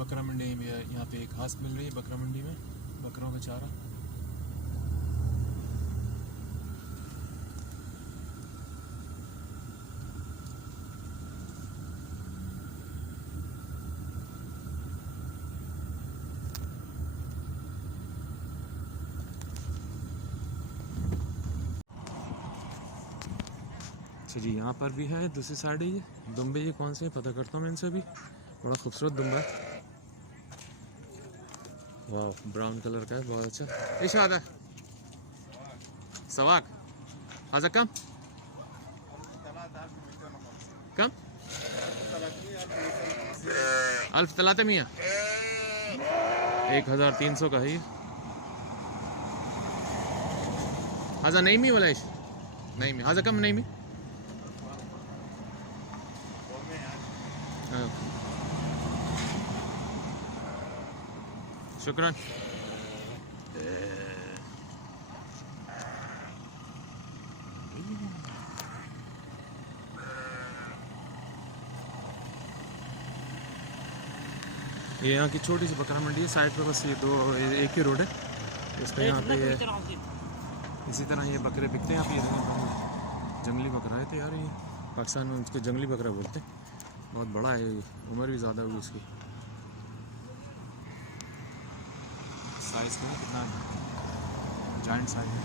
बकरा मंडी में यहाँ पे घास मिल रही है बकरा मंडी में, बकरों का चारा। अच्छा जी, यहाँ पर भी है दूसरी साइड ही दुम्बे। ये कौन से हैं पता करता हूँ मैं इनसे भी। बड़ा खूबसूरत दुम्बा है, वाह ब्राउन कलर का है, बहुत अच्छा। इशाद है सवाक आजा कम कम 1300 1300 का है ये। आजा नहीं मी वला नहीं मी आजा कम नहीं मी। शुक्रान। ये यहाँ की छोटी सी बकरा मंडी है, साइड पे बस ये एक ही रोड है इसका। यहाँ पे इसी तरह ये बकरे बिकते हैं यहाँ पे। जंगली बकरा है तो यार ये पाकिस्तान में उसको जंगली बकरा बोलते हैं। बहुत बड़ा है, उम्र भी ज़्यादा हुई उसकी। साइज का कितना जाइंट साइज है।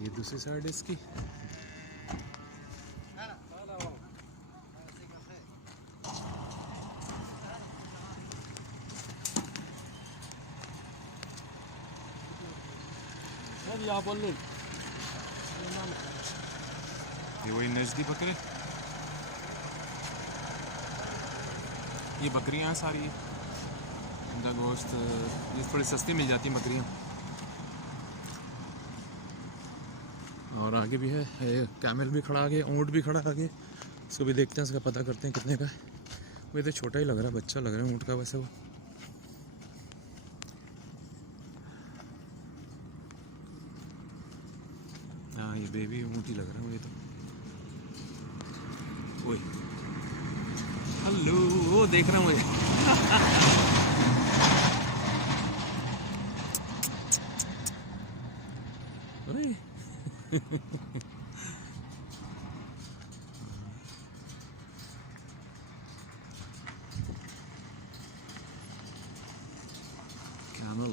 ये दूसरी साइड है इसकी। ये वही नजदी बकरे, ये बकरियां सारी, इनका गोश्त ये थोड़ी सस्ती मिल जाती हैं बकरियां। और आगे भी है कैमल भी खड़ा, आगे ऊँट भी खड़ा आगे। इसको भी देखते हैं, इसका पता करते हैं कितने का है। वो तो छोटा ही लग रहा है, बच्चा लग रहा है ऊँट का वैसे वो। हाँ ये बेबी ऊँट ही लग रहा है मुझे तो। ओए हेलो, वो देख रहा हूँ मुझे। कैमल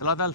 3000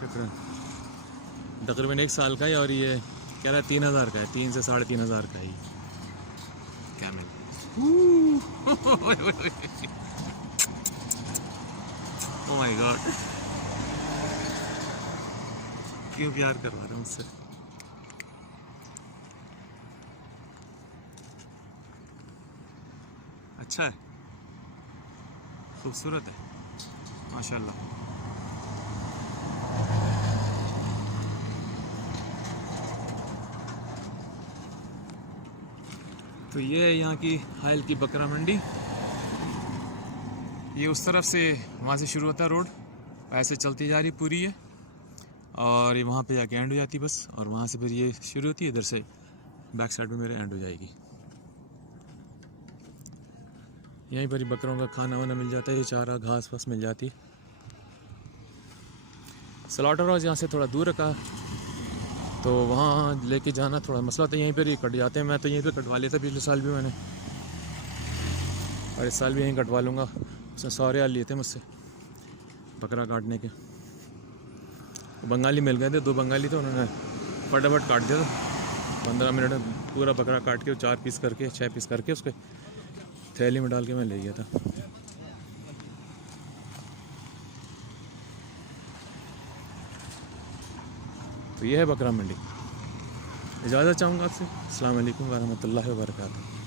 शुक्र। तकरीबन 1 साल का है और ये कह रहा है 3000 का है, 3 से 3500 का है कैमल। ओह माय गॉड, क्यों प्यार करवा रहा हूँ उससे। अच्छा है, खूबसूरत है माशाल्लाह। तो ये है यहाँ की हाइल की बकरा मंडी। ये उस तरफ से वहाँ से शुरू होता है रोड, ऐसे चलती जा रही पूरी है और ये वहाँ पे जाके एंड हो जाती है बस। और वहाँ से फिर ये शुरू होती है, इधर से बैक साइड में मेरे एंड हो जाएगी। यहीं पर ही बकरों का खाना वाना मिल जाता है, ये चारा घास वास मिल जाती है। स्लॉटर हाउस यहाँ से थोड़ा दूर रखा तो वहाँ लेके जाना थोड़ा मसला था। यहीं पर ही कट जाते हैं, मैं तो यहीं पे कटवा लेता पिछले साल भी मैंने, और इस साल भी यहीं कटवा लूँगा। उसने 100 रियाल लिए थे मुझसे बकरा काटने के। बंगाली मिल गए थे, 2 बंगाली थे, उन्होंने फटाफट काट दिया था 15 मिनट में पूरा बकरा काट के 4 पीस करके 6 पीस करके उसके थैली में डाल के मैं ले गया था। तो ये है बकरा मंडी। इजाज़त चाहूँगा आपसे। अस्सलाम वालेकुम व रहमतुल्लाहि व बरकातहू।